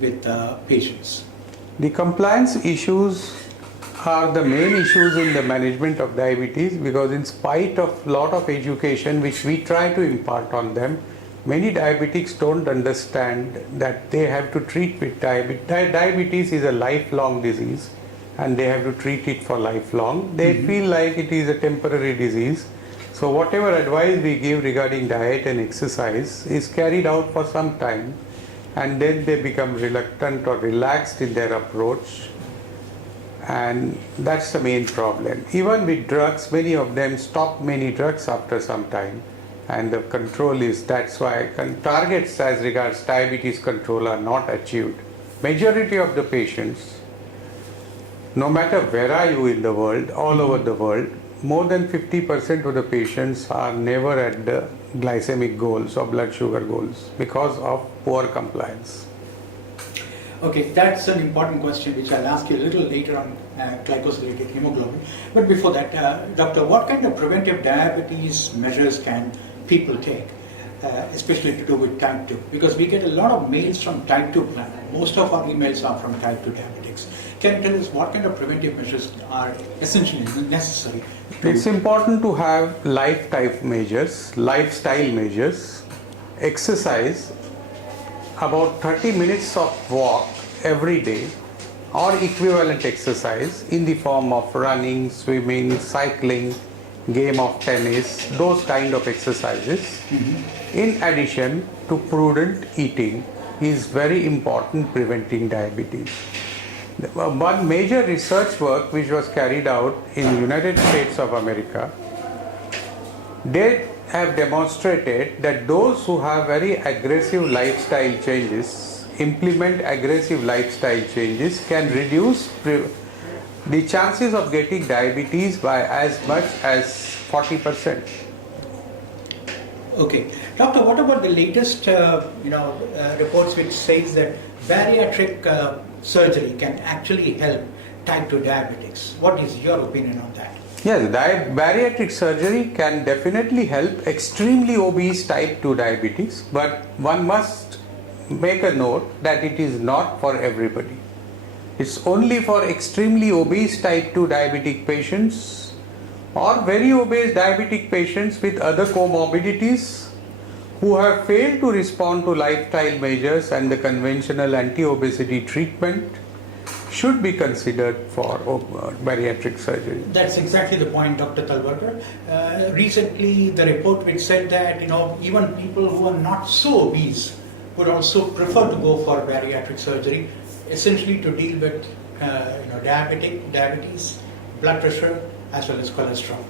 with patients? The compliance issues are the main issues in the management of diabetes, because in spite of lot of education which we try to impart on them, many diabetics don't understand that they have to treat with diabetes. Diabetes is a lifelong disease and they have to treat it for lifelong. They feel like it is a temporary disease. So whatever advice we give regarding diet and exercise is carried out for some time, and then they become reluctant or relaxed in their approach, and that's the main problem. Even with drugs, many of them stop many drugs after some time, and the control is, that's why targets as regards diabetes control are not achieved. Majority of the patients, no matter where are you in the world, all over the world, more than 50% of the patients are never at the glycemic goals or blood sugar goals because of poor compliance. Okay, that's an important question which I'll ask you a little later on glycosylated hemoglobin. But before that, doctor, what kind of preventive diabetes measures can people take, especially to do with type 2? Because we get a lot of mails from type 2 plan. Most of our emails are from type 2 diabetics. Can you tell us what kind of preventive measures are essentially necessary? It's important to have lifestyle measures, exercise, about 30 minutes of walk every day, or equivalent exercise in the form of running, swimming, cycling, game of tennis, those kind of exercises. In addition to prudent eating is very important preventing diabetes. One major research work which was carried out in the United States of America, they have demonstrated that those who have very aggressive lifestyle changes, implement aggressive lifestyle changes, can reduce the chances of getting diabetes by as much as 40%. Okay. Doctor, what about the latest reports which says that bariatric surgery can actually help type 2 diabetics? What is your opinion on that? Yes, bariatric surgery can definitely help extremely obese type 2 diabetics, but one must make a note that it is not for everybody. It's only for extremely obese type 2 diabetic patients or very obese diabetic patients with other comorbidities who have failed to respond to lifestyle measures and the conventional anti-obesity treatment should be considered for bariatric surgery. That's exactly the point, Dr. Talwarkar. Recently, the report which said that even people who are not so obese would also prefer to go for bariatric surgery, essentially to deal with diabetes, blood pressure, as well as cholesterol.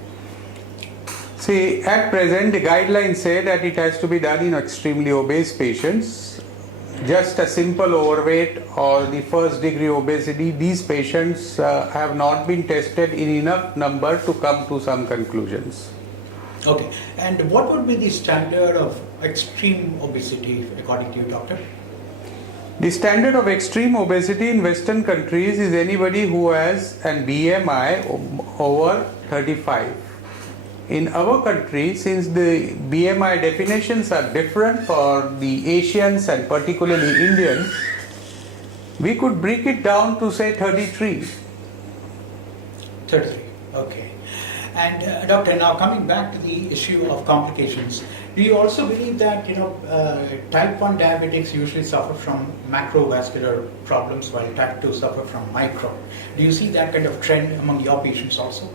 See, at present the guidelines say that it has to be done in extremely obese patients. Just a simple overweight or the first degree obesity, these patients have not been tested in enough number to come to some conclusions. Okay, and what would be the standard of extreme obesity according to you, doctor? The standard of extreme obesity in Western countries is anybody who has an BMI over 35. In our country, since the BMI definitions are different for the Asians and particularly Indians, we could break it down to say 33. 33, okay. And doctor, now coming back to the issue of complications, do you also believe that type 1 diabetics usually suffer from macrovascular problems while type 2 suffer from micro? Do you see that kind of trend among your patients also?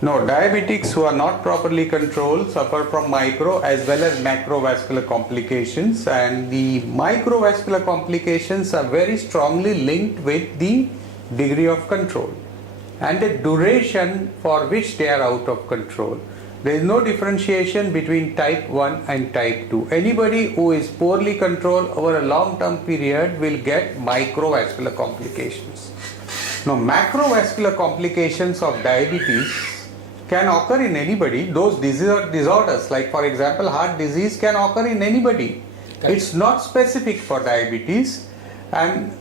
No, diabetics who are not properly controlled suffer from micro as well as macrovascular complications, and the microvascular complications are very strongly linked with the degree of control and the duration for which they are out of control. There is no differentiation between type 1 and type 2. Anybody who is poorly controlled over a long-term period will get microvascular complications. Now, macrovascular complications of diabetes can occur in anybody. Those disorders, like for example heart disease, can occur in anybody. It's not specific for diabetes, and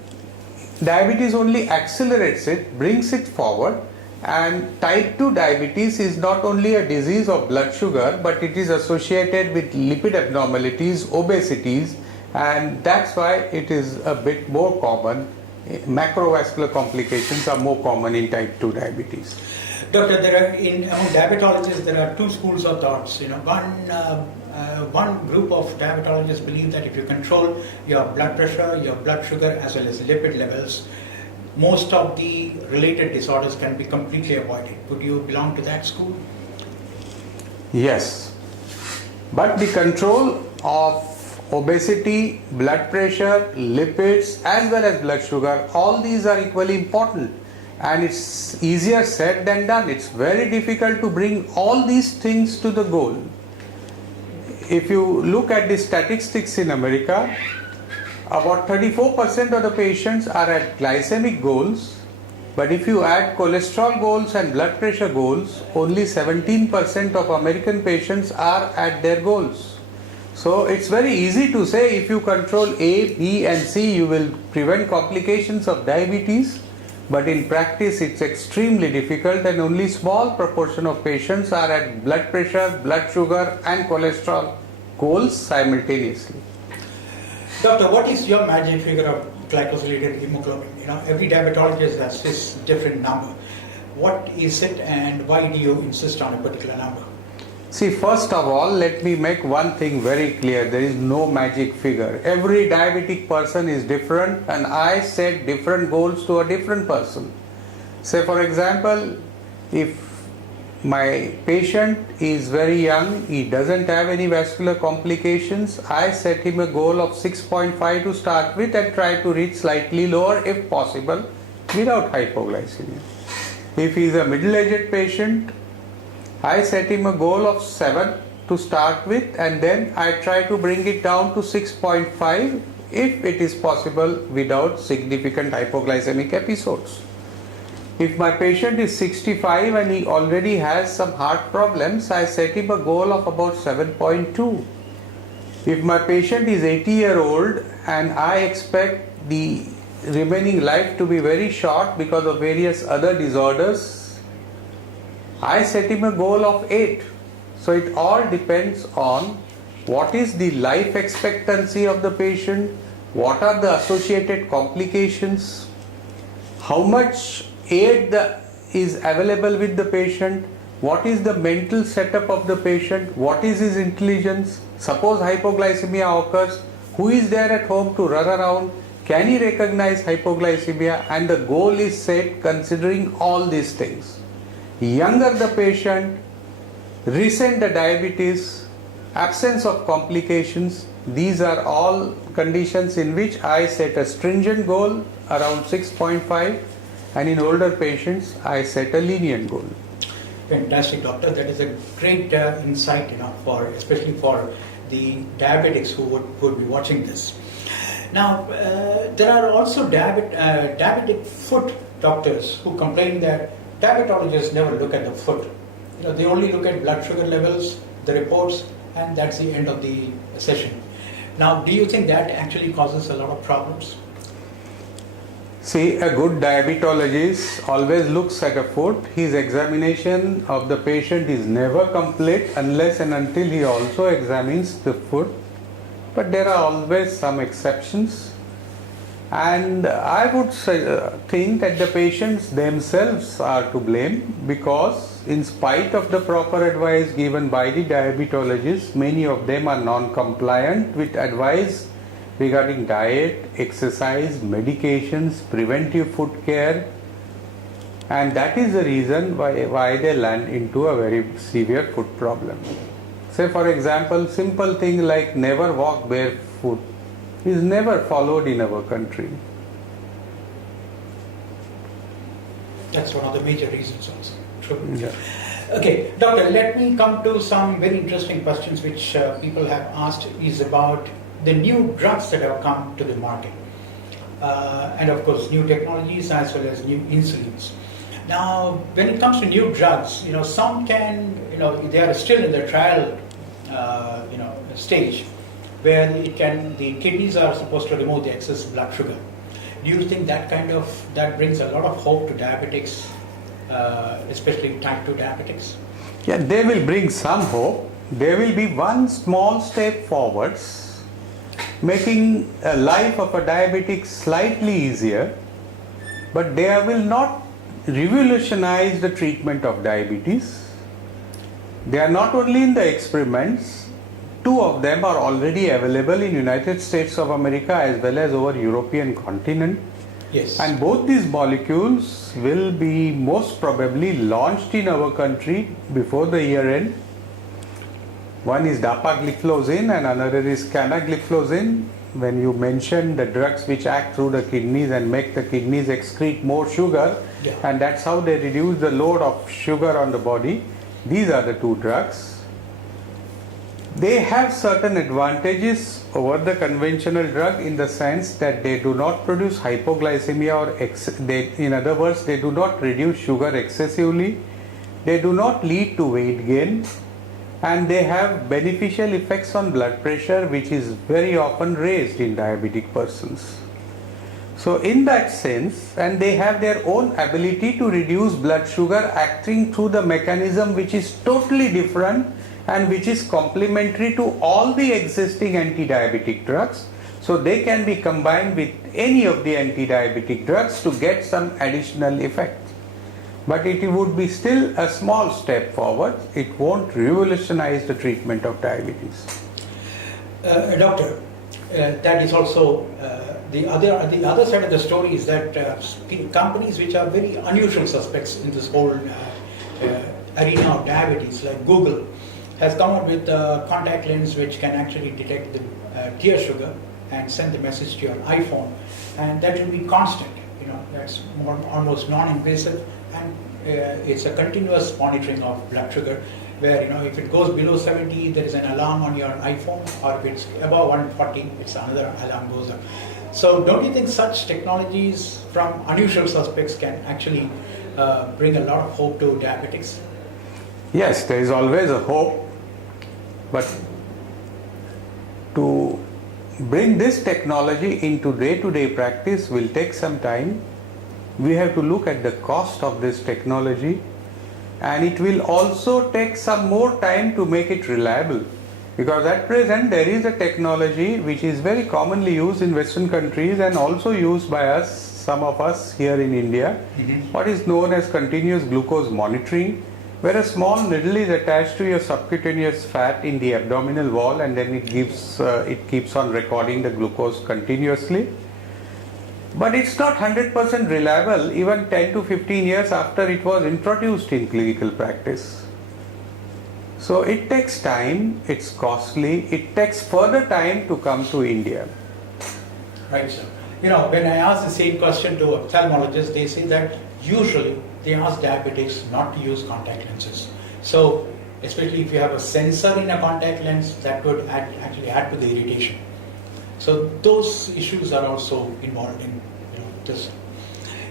diabetes only accelerates it, brings it forward. And type 2 diabetes is not only a disease of blood sugar, but it is associated with lipid abnormalities, obesities, and that's why it is a bit more common. Macrovascular complications are more common in type 2 diabetes. Doctor, among diabetologists, there are two schools of thoughts. One group of diabetologists believe that if you control your blood pressure, your blood sugar, as well as lipid levels, most of the related disorders can be completely avoided. Would you belong to that school? Yes, but the control of obesity, blood pressure, lipids, as well as blood sugar, all these are equally important, and it's easier said than done. It's very difficult to bring all these things to the goal. If you look at the statistics in America, about 34% of the patients are at glycemic goals, but if you add cholesterol goals and blood pressure goals, only 17% of American patients are at their goals. So it's very easy to say if you control A, B and C, you will prevent complications of diabetes, but in practice it's extremely difficult, and only small proportion of patients are at blood pressure, blood sugar and cholesterol goals simultaneously. Doctor, what is your magic figure of glycosylated hemoglobin? Every diabetologist has this different number. What is it, and why do you insist on a particular number? See, first of all, let me make one thing very clear. There is no magic figure. Every diabetic person is different, and I set different goals to a different person. Say, for example, if my patient is very young, he doesn't have any vascular complications, I set him a goal of 6.5 to start with and try to reach slightly lower if possible without hypoglycemia. If he is a middle-aged patient, I set him a goal of 7 to start with, and then I try to bring it down to 6.5 if it is possible without significant hypoglycemic episodes. If my patient is 65 and he already has some heart problems, I set him a goal of about 7.2. If my patient is 80-year-old and I expect the remaining life to be very short because of various other disorders, I set him a goal of 8. So it all depends on what is the life expectancy of the patient, what are the associated complications, how much aid is available with the patient, what is the mental setup of the patient, what is his intelligence, suppose hypoglycemia occurs, who is there at home to run around, can he recognize hypoglycemia, and the goal is set considering all these things. Younger the patient, recent the diabetes, absence of complications, these are all conditions in which I set a stringent goal around 6.5, and in older patients I set a lenient goal. Fantastic, doctor. That is a great insight, especially for the diabetics who would be watching this. Now, there are also diabetic foot doctors who complain that diabetologists never look at the foot. They only look at blood sugar levels, the reports, and that's the end of the session. Now, do you think that actually causes a lot of problems? See, a good diabetologist always looks at a foot. His examination of the patient is never complete unless and until he also examines the foot. But there are always some exceptions. And I would think that the patients themselves are to blame, because in spite of the proper advice given by the diabetologist, many of them are non-compliant with advice regarding diet, exercise, medications, preventive foot care, and that is the reason why they land into a very severe foot problem. Say, for example, simple thing like never walk barefoot is never followed in our country. That's one of the major reasons also. True. Yeah. Okay, doctor, let me come to some very interesting questions which people have asked is about the new drugs that have come to the market, and of course new technologies as well as new insulins. Now, when it comes to new drugs, some can, they are still in the trial, stage, where the kidneys are supposed to remove the excess blood sugar. Do you think that brings a lot of hope to diabetics, especially type 2 diabetics? Yeah, they will bring some hope. There will be one small step forwards. making a life of a diabetic slightly easier, but they will not revolutionize the treatment of diabetes. They are not only in the experiments, 2 of them are already available in United States of America as well as over European continent. Yes. And both these molecules will be most probably launched in our country before the year end. One is dapagliflozin and another is canagliflozin. When you mention the drugs which act through the kidneys and make the kidneys excrete more sugar, Yeah. and that's how they reduce the load of sugar on the body, these are the 2 drugs. They have certain advantages over the conventional drug in the sense that they do not produce hypoglycemia or in other words, they do not reduce sugar excessively, they do not lead to weight gain, and they have beneficial effects on blood pressure, which is very often raised in diabetic persons. So in that sense, and they have their own ability to reduce blood sugar acting through the mechanism which is totally different and which is complementary to all the existing anti-diabetic drugs. So they can be combined with any of the anti-diabetic drugs to get some additional effect. But it would be still a small step forward. It won't revolutionize the treatment of diabetes. Doctor, that is also the other side of the story is that companies which are very unusual suspects in this whole arena of diabetes, like Google, has come up with a contact lens which can actually detect the tear sugar and send the message to your iPhone, and that will be constant. That's almost non-invasive, and it's a continuous monitoring of blood sugar, where if it goes below 70, there is an alarm on your iPhone, or if it's above 140, it's another alarm goes up. So don't you think such technologies from unusual suspects can actually bring a lot of hope to diabetics? Yes, there is always a hope, but to bring this technology into day-to-day practice will take some time. We have to look at the cost of this technology, and it will also take some more time to make it reliable, because at present there is a technology which is very commonly used in Western countries and also used by us, some of us here in India, what is known as continuous glucose monitoring, where a small needle is attached to your subcutaneous fat in the abdominal wall, and then it keeps on recording the glucose continuously. But it's not 100% reliable even 10 to 15 years after it was introduced in clinical practice. So it takes time, it's costly, it takes further time to come to India. Right, sir. When I ask the same question to ophthalmologists, they say that usually they ask diabetics not to use contact lenses. So, especially if you have a sensor in a contact lens, that would actually add to the irritation. So those issues are also involved in this.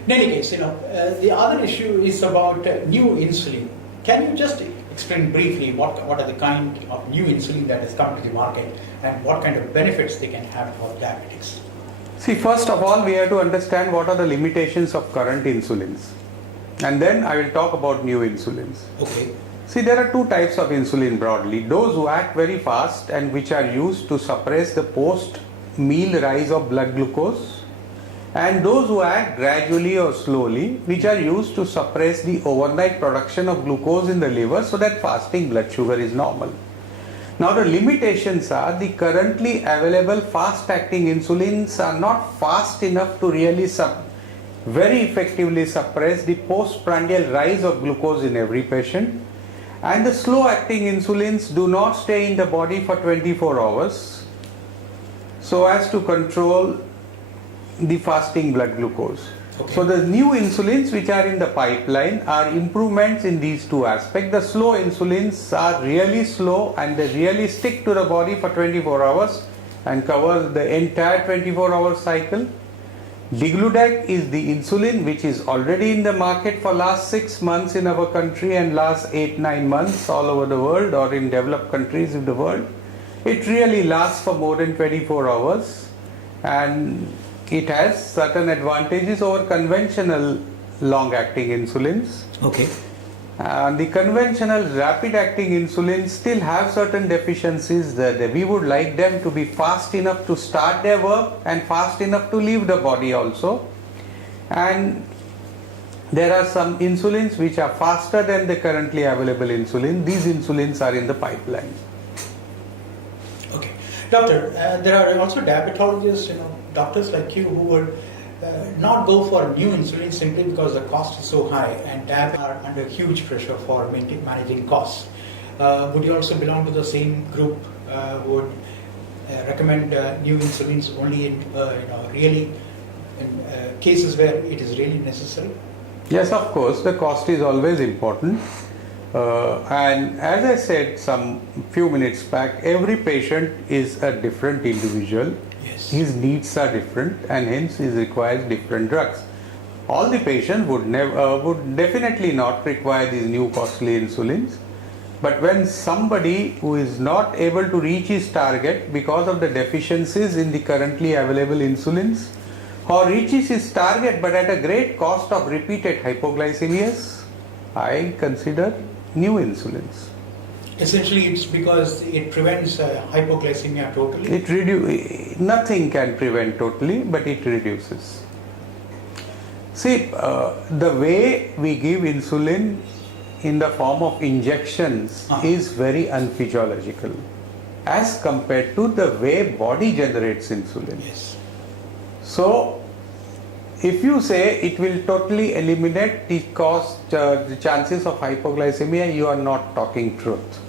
In any case, the other issue is about new insulin. Can you just explain briefly what are the kind of new insulin that has come to the market and what kind of benefits they can have for diabetics? See, first of all, we have to understand what are the limitations of current insulins, and then I will talk about new insulins. Okay. See, there are 2 types of insulin broadly: those who act very fast and which are used to suppress the post-meal rise of blood glucose, and those who act gradually or slowly, which are used to suppress the overnight production of glucose in the liver so that fasting blood sugar is normal. Now the limitations are the currently available fast-acting insulins are not fast enough to really very effectively suppress the postprandial rise of glucose in every patient, and the slow-acting insulins do not stay in the body for 24 hours so as to control the fasting blood glucose. Okay. So the new insulins which are in the pipeline are improvements in these 2 aspects. The slow insulins are really slow and they really stick to the body for 24 hours and cover the entire 24-hour cycle. Degludec is the insulin which is already in the market for last 6 months in our country and last 8-9 months all over the world or in developed countries of the world. It really lasts for more than 24 hours and it has certain advantages over conventional long-acting insulins. Okay. The conventional rapid-acting insulin still have certain deficiencies that we would like them to be fast enough to start their work and fast enough to leave the body also. And there are some insulins which are faster than the currently available insulin. These insulins are in the pipeline. Okay. Doctor, there are also diabetologists, doctors like you who would not go for new insulin simply because the cost is so high and diabetics are under huge pressure for managing costs. Would you also belong to the same group who would recommend new insulins only in really in cases where it is really necessary? Yes, of course, the cost is always important. And as I said some few minutes back, every patient is a different individual. Yes. His needs are different and hence he requires different drugs. All the patients would definitely not require these new costly insulins. But when somebody who is not able to reach his target because of the deficiencies in the currently available insulins, or reaches his target but at a great cost of repeated hypoglycemias, I consider new insulins. Essentially, it's because it prevents hypoglycemia totally? Nothing can prevent totally, but it reduces. See, the way we give insulin in the form of injections is very unphysiological as compared to the way body generates insulin. Yes. So, if you say it will totally eliminate the chances of hypoglycemia, you are not talking truth.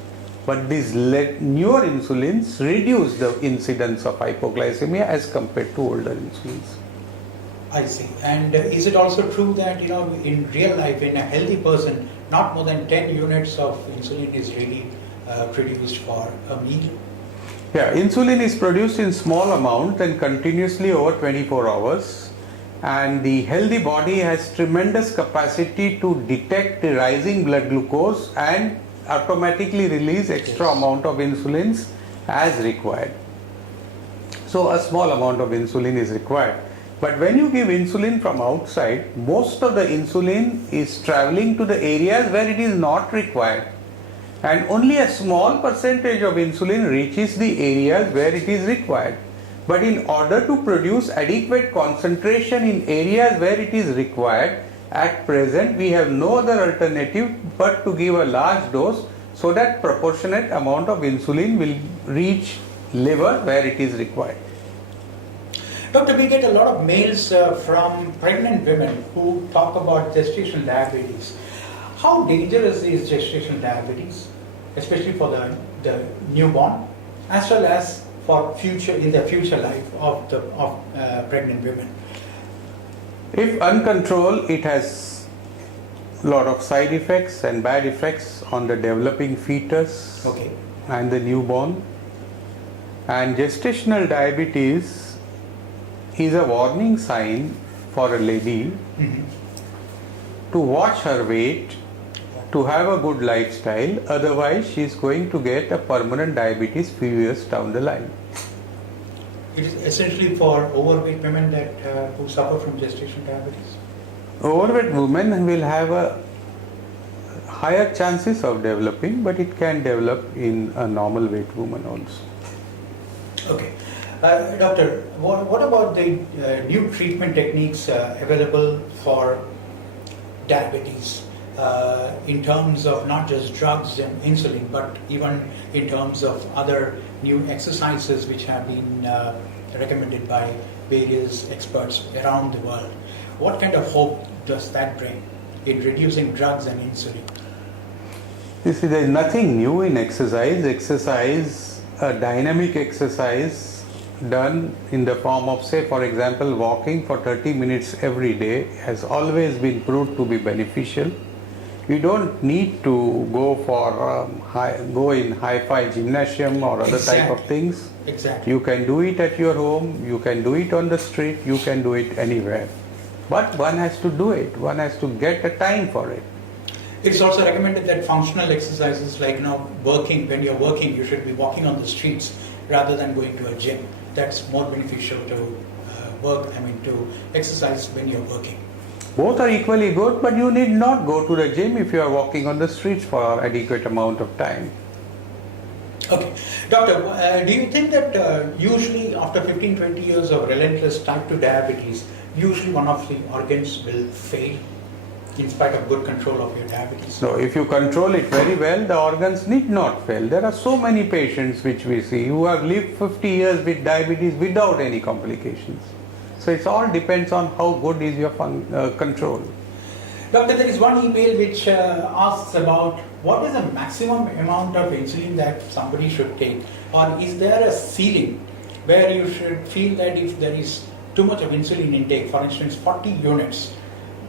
But these newer insulins reduce the incidence of hypoglycemia as compared to older insulins. I see. And is it also true that in real life, in a healthy person, not more than 10 units of insulin is really produced for a meal? Yeah, insulin is produced in small amount and continuously over 24 hours. And the healthy body has tremendous capacity to detect the rising blood glucose and automatically release extra amount of insulins as required. So a small amount of insulin is required. But when you give insulin from outside, most of the insulin is traveling to the areas where it is not required. And only a small percentage of insulin reaches the areas where it is required. But in order to produce adequate concentration in areas where it is required, at present we have no other alternative but to give a large dose so that proportionate amount of insulin will reach liver where it is required. Doctor, we get a lot of mails from pregnant women who talk about gestational diabetes. How dangerous is gestational diabetes, especially for the newborn, as well as for the future life of pregnant women? If uncontrolled, it has a lot of side effects and bad effects on the developing fetus and the newborn. And gestational diabetes is a warning sign for a lady to watch her weight, to have a good lifestyle, otherwise she is going to get a permanent diabetes few years down the line. It is essentially for overweight women that who suffer from gestational diabetes? Overweight women will have a higher chances of developing, but it can develop in a normal weight woman also. Okay. Doctor, what about the new treatment techniques available for diabetes in terms of not just drugs and insulin, but even in terms of other new exercises which have been recommended by various experts around the world? What kind of hope does that bring in reducing drugs and insulin? You see, there is nothing new in exercise. Exercise, a dynamic exercise done in the form of, say, for example, walking for 30 minutes every day has always been proved to be beneficial. You don't need to go for go in hi-fi gymnasium or other type of things. Exactly. You can do it at your home, you can do it on the street, you can do it anywhere. But one has to do it, one has to get a time for it. It's also recommended that functional exercises like working, when you're working, you should be walking on the streets rather than going to a gym. That's more beneficial to to exercise when you're working. Both are equally good, but you need not go to the gym if you are walking on the streets for adequate amount of time. Okay. Doctor, do you think that usually after 15-20 years of relentless type 2 diabetes, usually one of the organs will fail in spite of good control of your diabetes? So if you control it very well, the organs need not fail. There are so many patients which we see who have lived 50 years with diabetes without any complications. So it all depends on how good is your control. Doctor, there is one email which asks about what is the maximum amount of insulin that somebody should take, or is there a ceiling where you should feel that if there is too much of insulin intake, for instance 40 units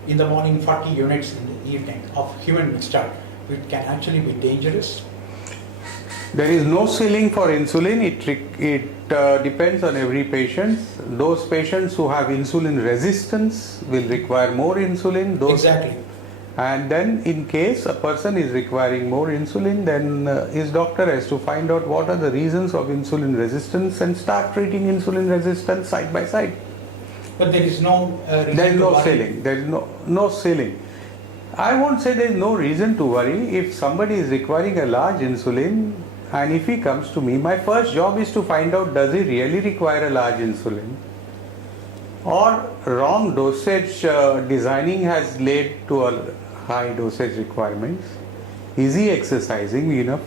in the morning, 40 units in the evening of human mixture, which can actually be dangerous? There is no ceiling for insulin. It depends on every patient. Those patients who have insulin resistance will require more insulin. Exactly. And then in case a person is requiring more insulin, then his doctor has to find out what are the reasons of insulin resistance and start treating insulin resistance side by side. But there is no reason There is no to worry. ceiling. There is no ceiling. I won't say there is no reason to worry. If somebody is requiring a large insulin, and if he comes to me, my first job is to find out, does he really require a large insulin? Or wrong dosage designing has led to a high dosage requirements? Is he exercising enough?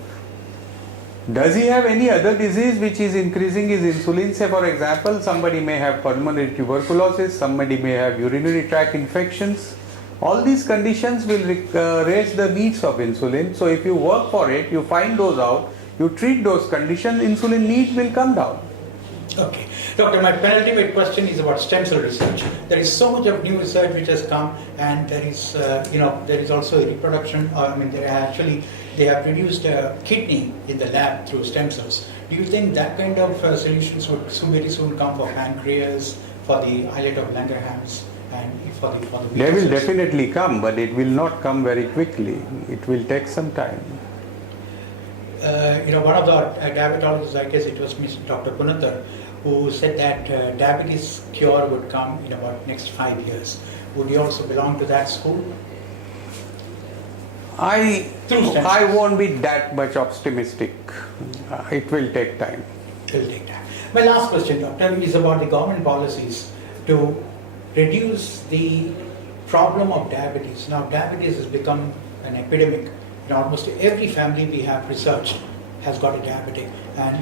Does he have any other disease which is increasing his insulin? Say for example, somebody may have pulmonary tuberculosis, somebody may have urinary tract infections. All these conditions will raise the needs of insulin. So if you work for it, you find those out, you treat those conditions, insulin needs will come down. Okay. Doctor, my penultimate question is about stem cell research. There is so much of new research which has come, and there is, there is also a reproduction. They have produced a kidney in the lab through stem cells. Do you think that kind of solutions would very soon come for pancreas, for the islet of Langerhans, and for the They will definitely come, but it will not come very quickly. It will take some time. One of the diabetologists, I guess it was Dr. Punathar, who said that diabetes cure would come in about next 5 years. Would you also belong to that school? I won't be that much optimistic. It will take time. It will take time. My last question, Doctor, is about the government policies to reduce the problem of diabetes. Now, diabetes has become an epidemic. In almost every family we have researched has got a diabetic, and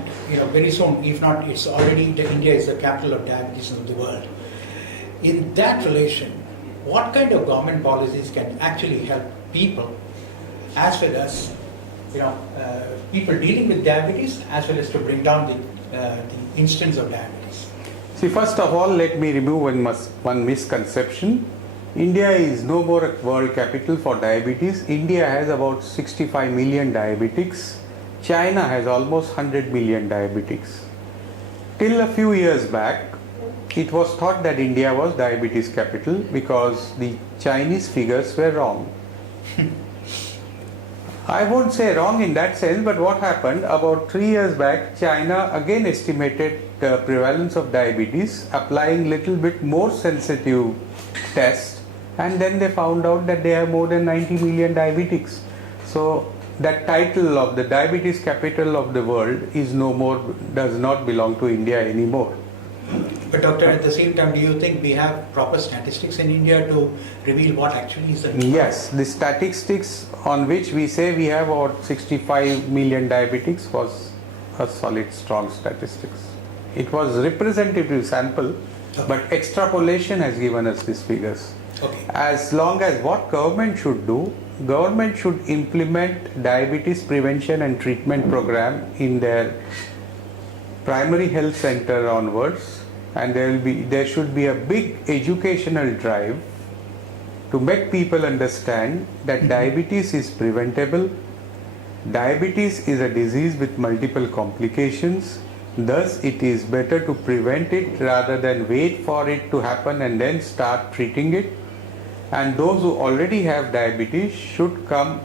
very soon, if not, it's already India is the capital of diabetes in the world. In that relation, what kind of government policies can actually help people, as well as people dealing with diabetes, as well as to bring down the incidence of diabetes? See, first of all, let me remove one misconception. India is no more a world capital for diabetes. India has about 65 million diabetics. China has almost 100 million diabetics. Till a few years back, it was thought that India was diabetes capital because the Chinese figures were wrong. I won't say wrong in that sense, but what happened about 3 years back, China again estimated the prevalence of diabetes, applying little bit more sensitive tests, and then they found out that they have more than 90 million diabetics. So that title of the diabetes capital of the world does not belong to India anymore. But doctor, at the same time, do you think we have proper statistics in India to reveal what actually is the number? Yes, the statistics on which we say we have about 65 million diabetics was a solid, strong statistics. It was representative sample, but extrapolation has given us these figures. Okay. As long as what government should do, government should implement diabetes prevention and treatment program in their primary health center onwards, and there should be a big educational drive to make people understand that diabetes is preventable. Diabetes is a disease with multiple complications. Thus, it is better to prevent it rather than wait for it to happen and then start treating it. And those who already have diabetes should go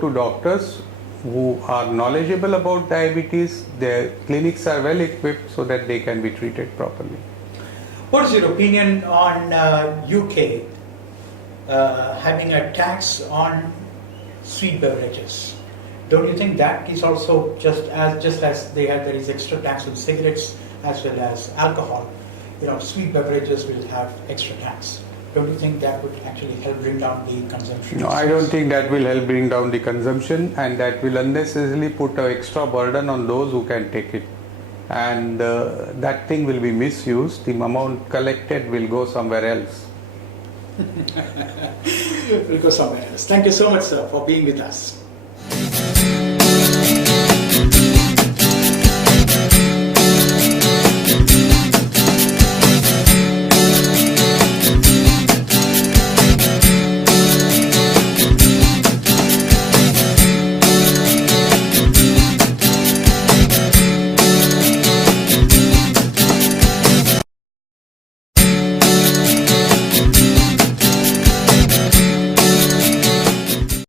to doctors who are knowledgeable about diabetes. Their clinics are well equipped so that they can be treated properly. What is your opinion on UK having a tax on sweet beverages? Don't you think that is also just as there is extra tax on cigarettes as well as alcohol? Sweet beverages will have extra tax. Don't you think that would actually help bring down the consumption? No, I don't think that will help bring down the consumption, and that will unnecessarily put an extra burden on those who can take it. And that thing will be misused. The amount collected will go somewhere else. We'll go somewhere else. Thank you so much, sir, for being with us.